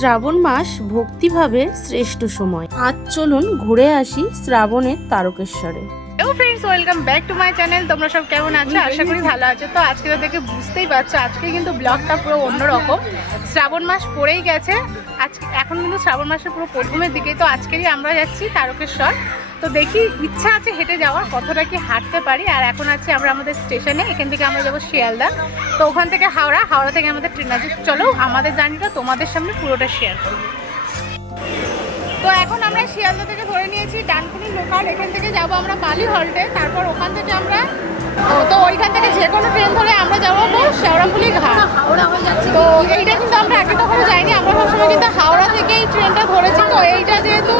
শ্রাবণ মাস ভক্তিভাবে শ্রেষ্ঠ সময়। আজ চলুন ঘুরে আসি শ্রাবণের তারকেশ্বরে। Friends welcome back to my channel তোমরা সব কেমন আছো? আশা করি ভালো আছো। তো আজকে তো দেখে বুঝতেই পারছ, আজকে কিন্তু ব্লগটা পুরো অন্যরকম। শ্রাবণ মাস পড়েই গেছে। আজকে, এখন কিন্তু শ্রাবণ মাসের পুরো প্রথমের দিকেই তো আজকেরই আমরা যাচ্ছি তারকেশ্বর। তো দেখি, ইচ্ছা আছে হেঁটে যাওয়ার, কতটা কি হাঁটতে পারি। আর এখন আছি আমরা আমাদের স্টেশনে, এখান থেকে আমরা যাব শিয়ালদা। তো ওখান থেকে হাওড়া হাওড়া থেকে আমাদের ট্রেন আছে। চলো, আমাদের জার্নিটা তোমাদের সামনে পুরোটা শেয়ার করি। তো এখন আমরা শিয়ালদা থেকে ধরে নিয়েছি, ডানকুনি লোকাল এখান থেকে যাব আমরা বালি হল্টে, তারপর ওখান থেকে আমরা তো ওইখান থেকে যে কোনো ট্রেন ধরে আমরা যাব শেওড়াফুলি ঘাট। তো এইটা কিন্তু আমরা আগে কখনো যাইনি, আমরা সবসময় কিন্তু হাওড়া থেকে এই ট্রেনটা ধরেছি, তো এইটা যেহেতু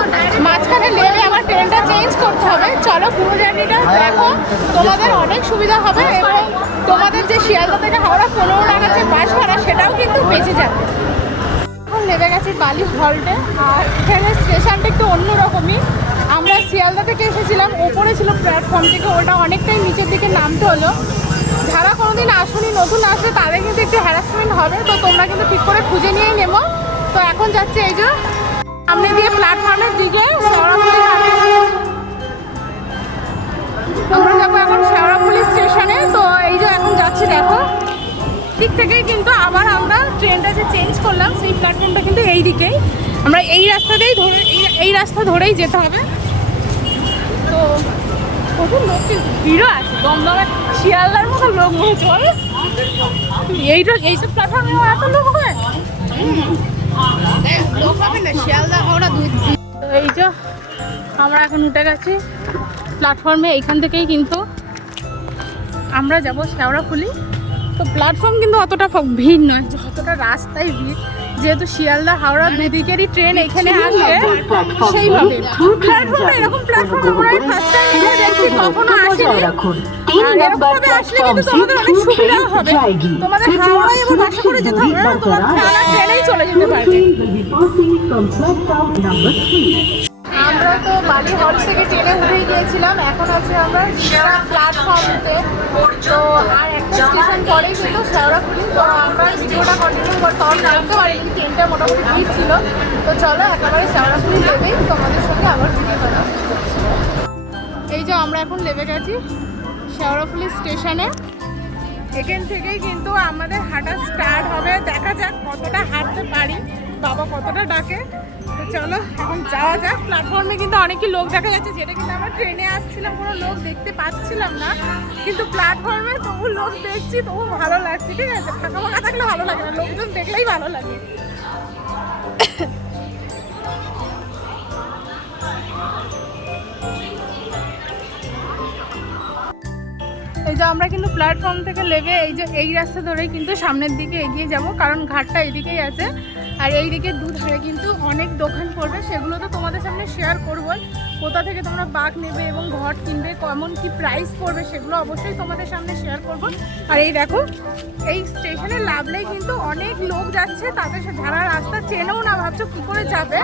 মাঝখানে নেমে আমার ট্রেনটা চেঞ্জ করতে হবে, চলো পুরো জার্নিটা দেখো, তোমাদের অনেক সুবিধা হবে, এবং তোমাদের যে শিয়ালদা থেকে হাওড়া পনেরো টাকার যে বাস ভাড়া, সেটাও কিন্তু বেঁচে যাবে। নেমে গেছি বালি হল্টে, আর এখানে স্টেশনটা একটু অন্যরকমই। আমরা শিয়ালদা থেকে এসেছিলাম, ওপরে ছিল প্ল্যাটফর্ম থেকে, ওটা অনেকটাই নিচের দিকে নামতে হলো। যারা কোনোদিন আসুনি, নতুন আসে তাদের কিন্তু একটু হ্যারাসমেন্ট হবে, তো তোমরা কিন্তু ঠিক করে খুঁজে নিয়েই নেব তো এখন যাচ্ছে এই যে, সামনে দিয়ে প্ল্যাটফর্মের দিকে ঘাটে আমরা যাব এখন শেওড়াফুলি দিক থেকেই কিন্তু আবার আমরা ট্রেনটা যে চেঞ্জ করলাম, সেই প্ল্যাটফর্মটা কিন্তু এই দিকেই। আমরা এই রাস্তাতেই ধরে, এই- রাস্তা ধরেই যেতে হবে। তো প্রচুর লোক কিন্তু, ভিড়ও আছে। দমদমে শিয়ালদার মতো লোক মনে হচ্ছে? এইটা, এইসব প্ল্যাটফর্মে এত লোক হয়? এই যে আমরা এখন উঠে গেছি। প্ল্যাটফর্মে এইখান থেকেই কিন্তু আমরা যাব, শেওড়াফুলি। তো প্ল্যাটফর্ম কিন্তু অতটা ভিড় নয় যতটা রাস্তায় ভিড়। যেহেতু শিয়ালদা হাওড়া দুদিকেরই ট্রেন এখানে আসে সেইভাবে। এরকম প্ল্যাটফর্ম আমরা ফার্স্ট টাইম এখানে দেখছি কখনো আসেনি। আর এরকমভাবে আসলে কিন্তু তোমাদের অনেক সুবিধা হবে। তোমাদের হাওড়ায় এবং বাসে করে যেতে হবে না তোমার টানা ট্রেনেই চলে যেতে পারবে। আমরা তো বালি হল থেকে ট্রেনে উঠেই গিয়েছিলাম। এখন আছে আমরা প্ল্যাটফর্মতে তো আর একটা স্টেশন পরেই কিন্তু শেওড়াফুলি তো আমরা ভিডিওটা কন্টিনিউ করতে নামতে পারিনি ট্রেনটা মোটামুটি ভিড় ছিল। তো চলো একেবারে শেওড়াফুলি নেবেই। তোমাদের সঙ্গে আবার ভিডিও করা এই যে আমরা এখন লেবে গেছি শেওড়াফুলি স্টেশনে এখান থেকেই কিন্তু আমাদের হাঁটা স্টার্ট হবে। দেখা যাক কতটা হাঁটতে পারি। বাবা কতটা ডাকে? তো চলো, এখন যাওয়া যাক। প্ল্যাটফর্মে কিন্তু অনেকই লোক দেখা যাচ্ছে, যেটা কিন্তু আমরা ট্রেনে আসছিলাম, কোনো লোক দেখতে পাচ্ছিলাম না। কিন্তু প্ল্যাটফর্মে তবু লোক দেখছি, তবু ভালো লাগছে, ঠিক আছে? ফাঁকা ফাঁকা থাকলে ভালো লাগে না, লোকজন দেখলেই ভালো লাগে। এই যে আমরা কিন্তু প্ল্যাটফর্ম থেকে লেগে এই যে, এই রাস্তা ধরেই কিন্তু সামনের দিকে এগিয়ে যাব, কারণ ঘাটটা এইদিকেই আছে। আর এই দিকে দুধারে কিন্তু অনেক দোকান পড়বে, সেগুলো তো তোমাদের সামনে শেয়ার করব কোথা থেকে তোমরা বাঘ নেবে এবং ঘট কিনবে, কেমন কি প্রাইস পড়বে, সেগুলো অবশ্যই তোমাদের সামনে শেয়ার করব। আর এই দেখো, এই স্টেশনে লাভলেই কিন্তু অনেক লোক যাচ্ছে, তাদের যারা রাস্তা চেনেও না, ভাবছ কী করে যাবে,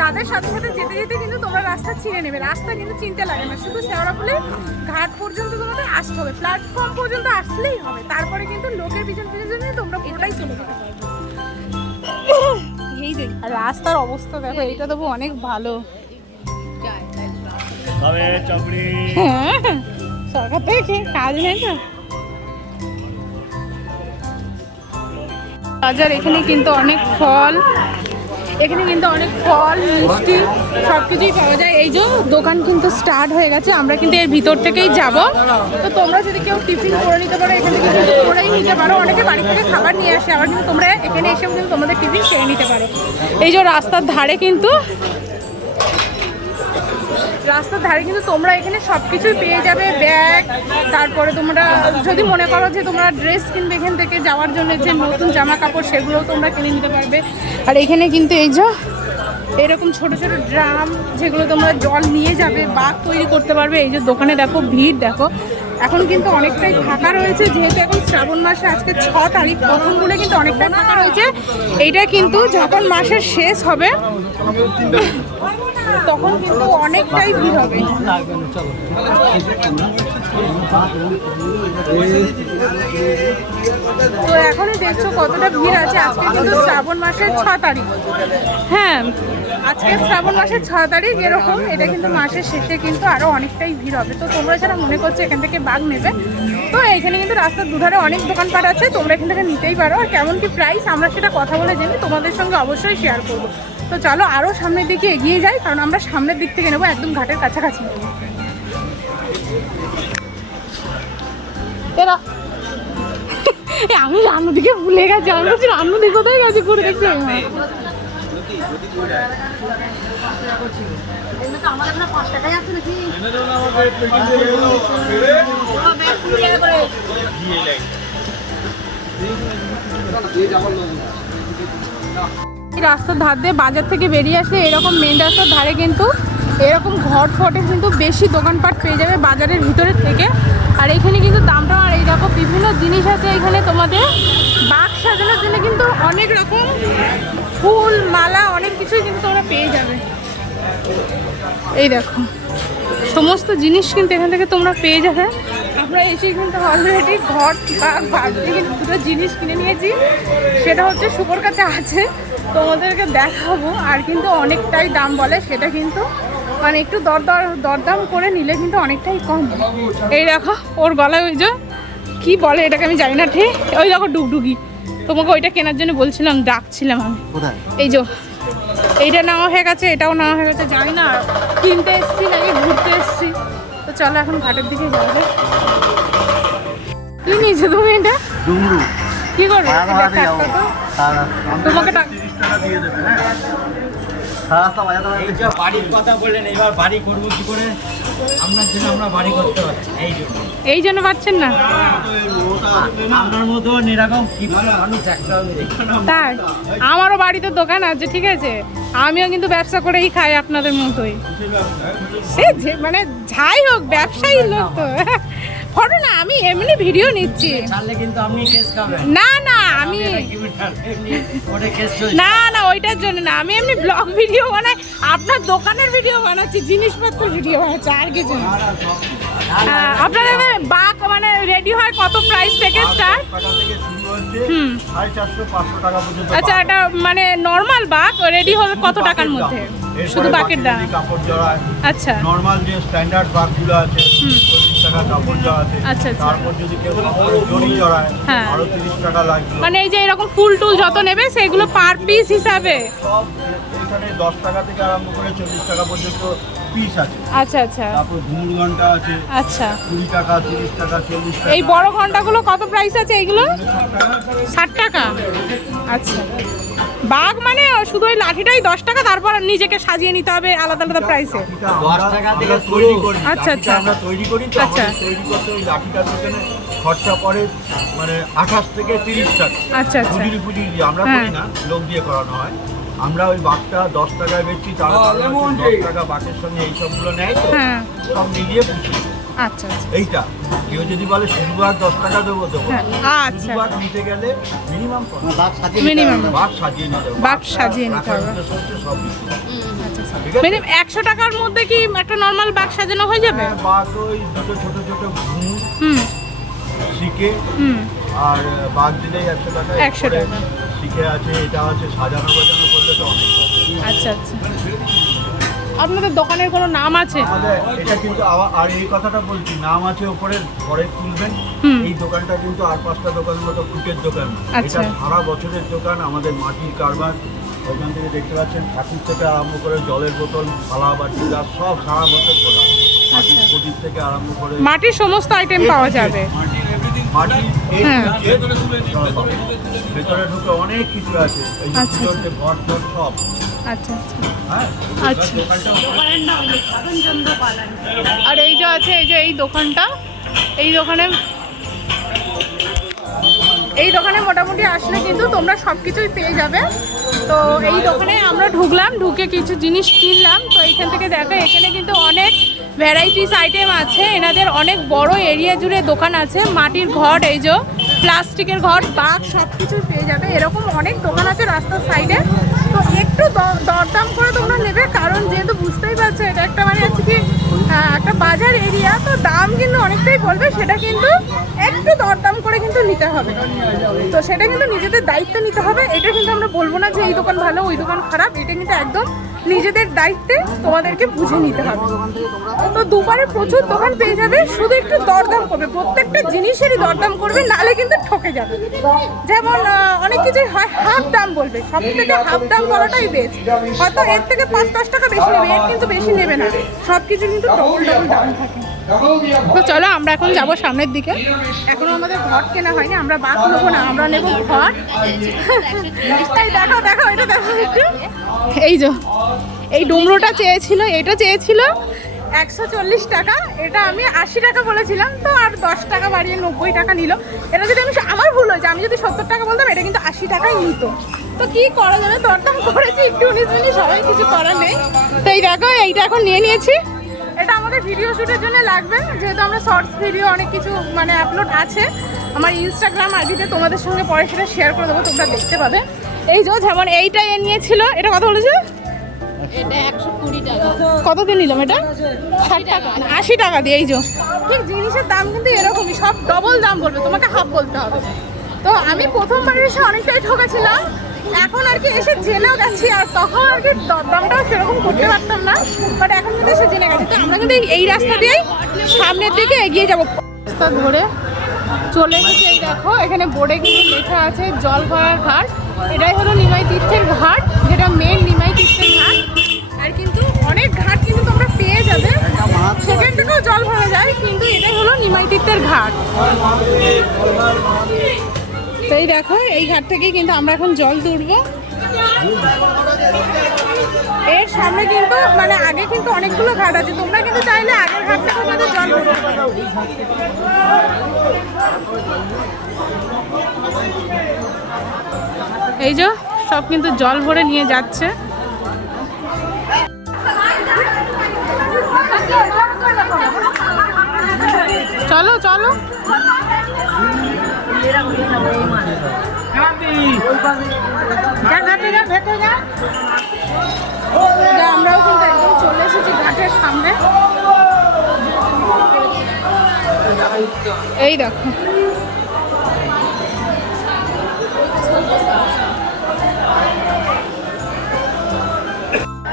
তাদের সাথে সাথে যেতে যেতে কিন্তু তোমরা রাস্তা চিনে নেবে। রাস্তা কিন্তু চিনতে লাগে না, শুধু শেওড়াফুলি ঘাট পর্যন্ত তোমাদের আসতে হবে প্ল্যাটফর্ম পর্যন্ত আসলেই হবে, তারপরে কিন্তু লোকের পিছন পিছন পিছন তোমরা পুরোটাই চলে যেতে পারবে এই রাস্তার অবস্থা দেখো এটা তবু অনেক ভালো। হ্যাঁ সরকার থেকে কাজ নেই না বাজার এখানে কিন্তু অনেক ফল এখানে কিন্তু অনেক ফল, মিষ্টি সব কিছুই পাওয়া যায়। এই যে দোকান কিন্তু স্টার্ট হয়ে গেছে, আমরা কিন্তু এর ভিতর থেকেই যাব। তো তোমরা যদি কেউ টিফিন করে নিতে পারো, এখান থেকে কিন্তু করেই নিতে পারো। অনেকে বাড়ি থেকে খাবার নিয়ে আসে, আবার কিন্তু তোমরা এখানে এসেও কিন্তু তোমাদের টিফিন খেয়ে নিতে পারো। এই যে রাস্তার ধারে কিন্তু রাস্তার ধারে কিন্তু তোমরা এখানে সব কিছুই পেয়ে যাবে, ব্যাগ, তারপরে তোমরা যদি মনে করো যে তোমরা ড্রেস কিনবে এখান থেকে যাওয়ার জন্য, যে নতুন জামা কাপড় সেগুলোও তোমরা কিনে নিতে পারবে। আর এখানে কিন্তু এই যে এরকম ছোট ছোট ড্রাম যেগুলো তোমরা জল নিয়ে যাবে, বাঘ তৈরি করতে পারবে। এই যে দোকানে দেখো, ভিড় দেখো। এখন কিন্তু অনেকটাই ফাঁকা রয়েছে, যেহেতু এখন শ্রাবণ মাসে আজকে ছ তারিখ, প্রথম বলে কিন্তু অনেকটাই ফাঁকা রয়েছে। এইটা কিন্তু যখন মাসের শেষ হবে তখন কিন্তু অনেকটাই ভিড় হবে। তো এখনই দেখছ কতটা ভিড় আছে। আজকে কিন্তু শ্রাবণ মাসের ছ তারিখ। হ্যাঁ আজকে শ্রাবণ মাসের ছ তারিখ এরকম। এটা কিন্তু মাসের শেষে কিন্তু আরও অনেকটাই ভিড় হবে। তো তোমরা যারা মনে করছ এখান থেকে বাঘ নেবে, তো এখানে কিন্তু রাস্তার দুধারে অনেক দোকানপাট আছে। তোমরা এখান থেকে নিতেই পারো। আর কেমন কি প্রাইস আমরা সেটা কথা বলে জেনে তোমাদের সঙ্গে অবশ্যই শেয়ার করব। তো চলো আরও সামনের দিকে এগিয়ে যাই কারণ আমরা সামনের দিক থেকে নেব একদম ঘাটের কাছাকাছি। নেব এরা আমি রান্নু দিকে ভুলে গেছি আমি বলছি রান্নু দিকে কোথায় গেছি? ঘুরে দেখছি রাস্তার ধার দিয়ে বাজার থেকে বেরিয়ে আসলে এরকম মেন রাস্তার ধারে কিন্তু এরকম ঘর ফটে কিন্তু বেশি দোকানপাট পেয়ে যাবে বাজারের ভিতরে থেকে। আর এখানে কিন্তু দামটা, আর এই রকম বিভিন্ন জিনিস আছে এখানে তোমাদের। বাঘ সাজানোর জন্য কিন্তু অনেক রকম ফুল, মালা, অনেক কিছুই কিন্তু তোমরা পেয়ে যাবে। এই দেখো, সমস্ত জিনিস কিন্তু এখান থেকে তোমরা পেয়ে যাবে। আমরা এসে কিন্তু অলরেডি ঘর বা দিয়ে কিন্তু দুটো জিনিস কিনে নিয়েছি। সেটা হচ্ছে শুকর কাছে আছে। তোমাদেরকে দেখাবো আর কিন্তু অনেকটাই দাম বলে সেটা কিন্তু মানে একটু দর দর দরদাম করে নিলে কিন্তু অনেকটাই কম। এই দেখো ওর গলায় ওই যে কি বলে এটাকে আমি জানি না ঠিক ওই দেখো ডুগডুগি। তোমাকে ওইটা কেনার জন্য বলছিলাম ডাকছিলাম আমি। এই যে এইটা নেওয়া হয়ে গেছে এটাও নেওয়া হয়ে গেছে জানি না। কিনতে এসছি নাকি ঘুরতে এসছি। তো চলো এখন ঘাটের দিকে যাবে নিয়েছো তুমি এটা? ডুমরু। কি করবে? তোমাকে টাকা দিয়ে দেবে হ্যাঁ? এই যে বাড়ির কথা বললেন এবার বাড়ি করব কি করে? আপনার জন্য আমরা বাড়ি করতে পারছি এই জন্য। এই জন্য পাচ্ছেন না? আপনার মতো এরকম কি ভালো মানুষ একটা তাই? আমারও বাড়িতে দোকান আছে ঠিক আছে? আমিও কিন্তু ব্যবসা করেই খাই আপনাদের মতোই। সে মানে যাই হোক ব্যবসায়ী লোক তো। ফটো না আমি এমনি ভিডিও নিচ্ছি। না না আমি না না ওইটার জন্য না। আমি এমনি ব্লগ ভিডিও বানাই আপনার দোকানের ভিডিও বানাচ্ছি জিনিসপত্র ভিডিও বানাচ্ছি আর কিছু না। আপনাদের বাঘ মানে রেডি হয় কত প্রাইস থেকে স্টার্ট হুম। আচ্ছা এটা মানে নর্মাল বাঘ রেডি হবে কত টাকার মধ্যে? শুধু বাকের দাম। আচ্ছা। নর্মাল যে স্ট্যান্ডার্ড বাঘগুলো আছে টাকা কাপড় জড়াতে আচ্ছা, আচ্ছা। তারপর যদি কেউ জড়ি জড়ায় হ্যাঁ। আরও তিরিশ টাকা লাগবে। মানে এই যে এরকম ফুল টুল যত নেবে সেগুলো পার পিস হিসাবে? সব এখানে দশ টাকা থেকে আরম্ভ করে চল্লিশ টাকা পর্যন্ত পিস আছে। আচ্ছা আচ্ছা। তারপর ঘুমুর ঘণ্টা আছে আচ্ছা। কুড়ি টাকা তিরিশ টাকা চল্লিশ টাকা। এই বড় ঘন্টাগুলো কত প্রাইস আছে এইগুলো ষাট টাকা? আচ্ছা। বাঘ মানে শুধু ওই লাঠিটাই দশ টাকা তারপর নিজেকে সাজিয়ে নিতে হবে আলাদা আলাদা প্রাইসে আচ্ছা, আচ্ছা। আমরা তৈরি করি তো আচ্ছা। তৈরি করতে ওই লাঠিটার পিছনে খরচা পড়ে মানে আঠাশ থেকে তিরিশ টাকা। আচ্ছা আচ্ছা। ফুটির দিয়ে আমরা হ্যাঁ। করি না লোক দিয়ে করানো হয়। আমরা ওই বাঘটা দশ টাকায় বেচছি তার কারণ দশ টাকা বাঘের সঙ্গে এই সবগুলো নেয় তো হ্যাঁ। সব মিলিয়ে পুষি আচ্ছা আচ্ছা। এইটা। কেউ যদি বলে শুধু বাঘ দশ টাকা দেবো দেবো। হ্যাঁ, আচ্ছা। বাঘ নিতে গেলে মিনিমাম মিনিমাম বাঘ সাজিয়ে নিতে হবে। বাঘ সাজিয়ে নিতে হবে। সব কিছু। আচ্ছা আচ্ছা। মানে একশো টাকার মধ্যে কি একটা নর্মাল বাঘ সাজানো হয়ে যাবে? হ্যাঁ, বাঘ ওই দুটো ছোট ছোট ঘুম হুম। শিখে হুম। আর বাঘ দিলেই একশো টাকা 100 টাকা। শিখে আছে এটা আছে সাজানো বাজানো করলে তো অনেক আচ্ছা আচ্ছা। আপনাদের দোকানের কোনো নাম আছে? এটা কিন্তু আবার আর এই কথাটা বলছি নাম আছে ওপরে পরে তুলবেন। এই দোকানটা কিন্তু আর পাঁচটা দোকানের মতো ফুটের দোকান। আচ্ছা। এটা সারা বছরের দোকান আমাদের মাটির কারবার। ওইখান থেকে দেখতে পাচ্ছেন ঠাকুর থেকে আরম্ভ করে জলের বোতল থালা বাটি গ্লাস সব সারা বছর খোলা। মাটির আচ্ছা। প্রদীপ থেকে আরম্ভ করে মাটির সমস্ত আইটেম পাওয়া যাবে। ভেতরে ঢুকে অনেক কিছু আছে। এই আচ্ছা, ঘর সব। আচ্ছা আচ্ছা। আচ্ছা। আর এই যে আছে এই যে এই দোকানটা এই দোকানে এই দোকানে মোটামুটি আসলে কিন্তু তোমরা সব কিছুই পেয়ে যাবে। তো এই দোকানে আমরা ঢুকলাম ঢুকে কিছু জিনিস কিনলাম। তো এখান থেকে দেখো এখানে কিন্তু অনেক ভ্যারাইটিস আইটেম আছে। এনাদের অনেক বড় এরিয়া জুড়ে দোকান আছে। মাটির ঘর এই যে প্লাস্টিকের ঘর বাঘ সব কিছুই পেয়ে যাবে। এরকম অনেক দোকান আছে রাস্তার সাইডে একটু দরদাম করে তোমরা নেবে কারণ যেহেতু বুঝতেই পারছ এটা একটা মানে আজকে একটা বাজার এরিয়া, তো দাম কিন্তু অনেকটাই বলবে, সেটা কিন্তু একটু দরদাম করে কিন্তু নিতে হবে। তো সেটা কিন্তু নিজেদের দায়িত্ব নিতে হবে, এটা কিন্তু আমরা বলব না যে এই দোকান ভালো, ওই দোকান খারাপ, এটা কিন্তু একদম নিজেদের দায়িত্বে তোমাদেরকে বুঝে নিতে হবে। তো দুপারে প্রচুর দোকান পেয়ে যাবে, শুধু একটু দরদাম করবে, প্রত্যেকটা জিনিসেরই দরদাম করবে, নালে কিন্তু ঠকে যাবে। যেমন অনেক কিছুই হয়, হাফ দাম বলবে সব থেকে হাফ দাম বলাটাই বেশ হয়তো এর থেকে পাঁচ দশ টাকা বেশি নেবে, এর কিন্তু বেশি নেবে না। সব কিছু কিন্তু তো চলো আমরা এখন যাব সামনের দিকে। এখনও আমাদের ঘর কেনা হয়নি, আমরা বাঘ নেব না, আমরা নেব ঘর। দেখো দেখো এটা দেখো একটু। এই যে, এই ডুমরোটা চেয়েছিল, এটা চেয়েছিল একশো চল্লিশ টাকা, এটা আমি আশি টাকা বলেছিলাম, তো আর দশ টাকা বাড়িয়ে নব্বই টাকা নিল। এটা যদি আমি, আমার ভুল হয়েছে, আমি যদি সত্তর টাকা বলতাম, এটা কিন্তু আশি টাকাই নিত। তো কি করা যাবে? দরদাম করেছি একটু উনিশ মিনিট সবাই কিছু করার নেই। তো এই দেখো, এইটা এখন নিয়ে নিয়েছি। এটা আমাদের ভিডিও শ্যুটের জন্য লাগবে। যেহেতু আমরা শর্টস ভিডিও অনেক কিছু মানে আপলোড আছে। আমার ইনস্টাগ্রাম আইডিতে তোমাদের সঙ্গে পরে সেটা শেয়ার করে দেবো তোমরা দেখতে পাবে। এই যে যেমন এইটা এ নিয়েছিল এটা কত বলেছে? কত দিয়ে নিলাম এটা? ষাট টাকা। আশি টাকা দিয়ে এই যে। ঠিক জিনিসের দাম কিন্তু এরকমই সব ডবল দাম বলবে তোমাকে হাফ বলতে হবে। তো আমি প্রথমবার এসে অনেকটাই ঠকেছিলাম। এখন আর কি এসে জেনেও গেছি, আর তখন আর কি দরদামটাও সেরকম করতে পারতাম না বাট এখন কিন্তু এসে জেনে গেছি। তো আমরা কিন্তু এই- এই রাস্তা দিয়েই সামনের দিকে এগিয়ে যাব। রাস্তা ধরে চলে এসেছি এই দেখো, এখানে বোর্ডে কিন্তু লেখা আছে জল ভরার ঘাট। এটাই হলো নিমাই তীর্থের ঘাট, যেটা মেন নিমাই তীর্থের ঘাট। আর কিন্তু অনেক ঘাট কিন্তু তোমরা পেয়ে যাবে। সেখান থেকেও জল ভরা যায়, কিন্তু এটাই হলো নিমাই তীর্থের ঘাট। তো এই দেখো, এই ঘাট থেকেই কিন্তু আমরা এখন জল তুলবো। এর সামনে কিন্তু মানে আগে কিন্তু অনেকগুলো ঘাট আছে। তোমরা কিন্তু চাইলে আগের ঘাট কিন্তু জল এই যে, সব কিন্তু জল ভরে নিয়ে যাচ্ছে। চলো চলো। আমরাও কিন্তু একদম চলে এসেছি ঘাটের সামনে এই দেখো।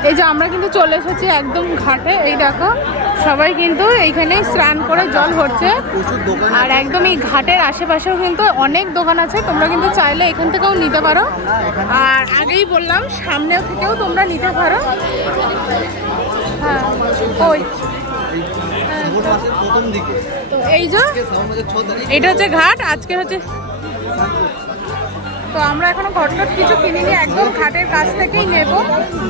এই যে আমরা কিন্তু চলে এসেছি একদম ঘাটে, এই দেখো। সবাই কিন্তু এইখানেই স্নান করে জল ভরছে। আর একদম এই ঘাটের আশেপাশেও কিন্তু অনেক দোকান আছে, তোমরা কিন্তু চাইলে এখান থেকেও নিতে পারো। আর আগেই বললাম সামনে থেকেও তোমরা নিতে পারো। হ্যাঁ ওই। এই যে, এটা হচ্ছে ঘাট, আজকে হচ্ছে তো আমরা এখনও ঘটঘট কিছু কিনিনি, একদম ঘাটের কাছ থেকেই নেব।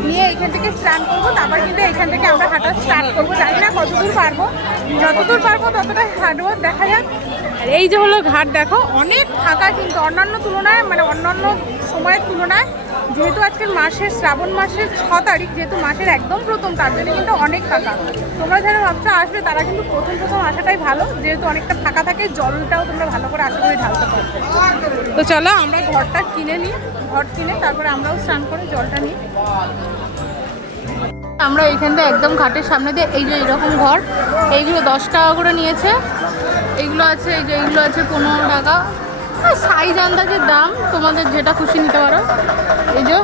নিয়ে এখান থেকে স্নান করব, তারপর কিন্তু এখান থেকে আমরা হাঁটা স্টার্ট করব। জানি না কতদূর পারব, যতদূর পারব ততটা হাঁটবো, দেখা যাক। আর এই যে হলো ঘাট, দেখো, অনেক ফাঁকা কিন্তু, অন্যান্য তুলনায় মানে অন্যান্য সময়ের তুলনায় যেহেতু আজকের মাসের শ্রাবণ মাসের ছ তারিখ, যেহেতু মাসের একদম প্রথম, তার জন্য কিন্তু অনেক ফাঁকা তোমরা যারা ভাবছ আসবে, তারা কিন্তু প্রথম প্রথম আসাটাই ভালো। যেহেতু অনেকটা ফাঁকা থাকে, জলটাও তোমরা ভালো করে আশা করে ঢালতে পারবে। তো চলো, আমরা ঘরটা কিনে নিই, ঘর কিনে তারপরে আমরাও স্নান করে জলটা নিই। আমরা এইখান এইখানটা একদম ঘাটের সামনে দিয়ে, এই যে এইরকম ঘর, এইগুলো দশ টাকা করে নিয়েছে। এইগুলো আছে, এই যে এইগুলো আছে পনেরো টাকা। সাইজ আন্দাজের দাম তোমাদের যেটা খুশি নিতে পারো। এই যে।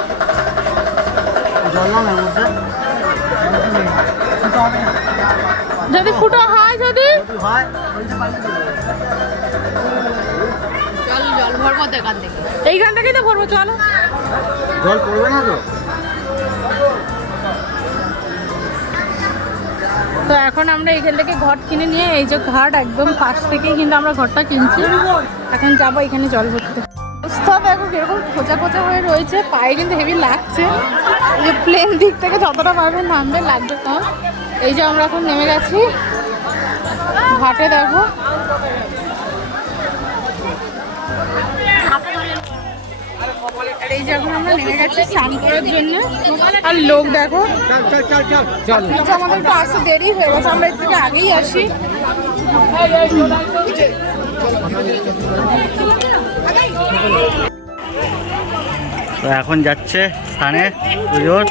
যদি ফুটো হয় যদি? এইখান থেকেই তো ভরবো চলো। জল পড়বে না তো? তো এখন আমরা এখান থেকে ঘর কিনে নিয়ে, এই যে ঘাট একদম পাশ থেকেই কিন্তু আমরা ঘরটা কিনছি। এখন যাব এখানে জল ভরতে। অবস্থা দেখো কীরকম খোঁচা খোঁচা হয়ে রয়েছে, পায়ে কিন্তু হেভি লাগছে। যে প্লেন দিক থেকে যতটা পারবে নামবে, লাগবে কম। এই যে আমরা এখন নেমে গেছি। ঘাটে দেখো এই যে এখন আমরা নেমে গেছি স্নান করার জন্য। আর লোক দেখো। আমাদের একটু আসতে দেরি হয়ে গেছে আমরা এর থেকে আগেই আসি। তো এখন যাচ্ছে স্থানে পুজোর।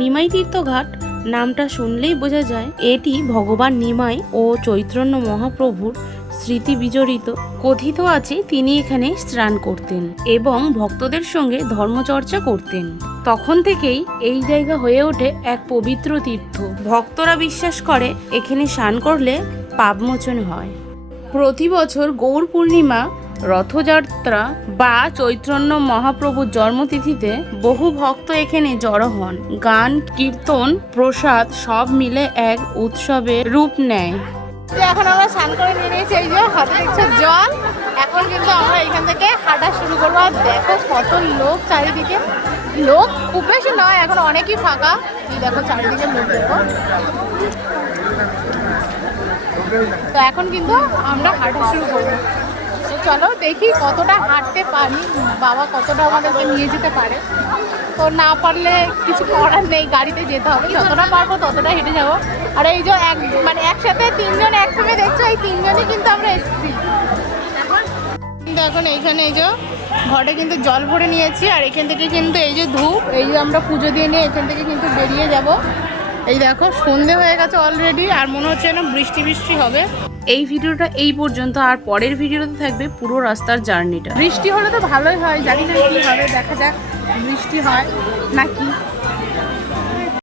নিমাই তীর্থঘাট নামটা শুনলেই বোঝা যায় এটি ভগবান নিমাই ও চৈতন্য মহাপ্রভুর স্মৃতি বিজড়িত, কথিত আছে তিনি এখানে স্নান করতেন এবং ভক্তদের সঙ্গে ধর্মচর্চা করতেন। তখন থেকেই এই জায়গা হয়ে ওঠে এক পবিত্র তীর্থ। ভক্তরা বিশ্বাস করে, এখানে স্নান করলে পাপমোচন হয়। প্রতি বছর গৌর পূর্ণিমা, রথযাত্রা বা চৈতন্য মহাপ্রভুর জন্মতিথিতে বহু ভক্ত এখানে জড়ো হন। গান, কীর্তন, প্রসাদ সব মিলে এক উৎসবের রূপ নেয়। এখন আমরা স্নান করে নিয়ে নিয়েছি, এই যে হাতে দেখছ জল। এখন কিন্তু আমরা এখান থেকে হাঁটা শুরু করব। আর দেখো কত লোক চারিদিকে। লোক খুব বেশি নয়, এখন অনেকই ফাঁকা। দেখো চারিদিকে লোক দেখো। তো এখন কিন্তু আমরা হাঁটা শুরু করব। চলো দেখি কতটা হাঁটতে পারি। বাবা কতটা আমাদেরকে নিয়ে যেতে পারে। তো না পারলে কিছু করার নেই, গাড়িতে যেতে হবে। যতটা পারব ততটা হেঁটে যাব। আর এই যে এক মানে একসাথে তিনজন একসঙ্গে দেখছ, এই তিনজনই কিন্তু আমরা এসেছি। কিন্তু এখন এইখানে এই যে ঘরে কিন্তু জল ভরে নিয়েছি, আর এখান থেকে কিন্তু এই যে ধূপ, এই যে আমরা পুজো দিয়ে নিয়ে এখান থেকে কিন্তু বেরিয়ে যাব। এই দেখো, সন্ধে হয়ে গেছে অলরেডি আর মনে হচ্ছে যেন বৃষ্টি বৃষ্টি হবে। এই ভিডিওটা এই পর্যন্ত, আর পরের ভিডিওতে থাকবে পুরো রাস্তার জার্নিটা। বৃষ্টি হলে তো ভালোই হয়, জানি না কি হবে দেখা যাক বৃষ্টি হয় নাকি।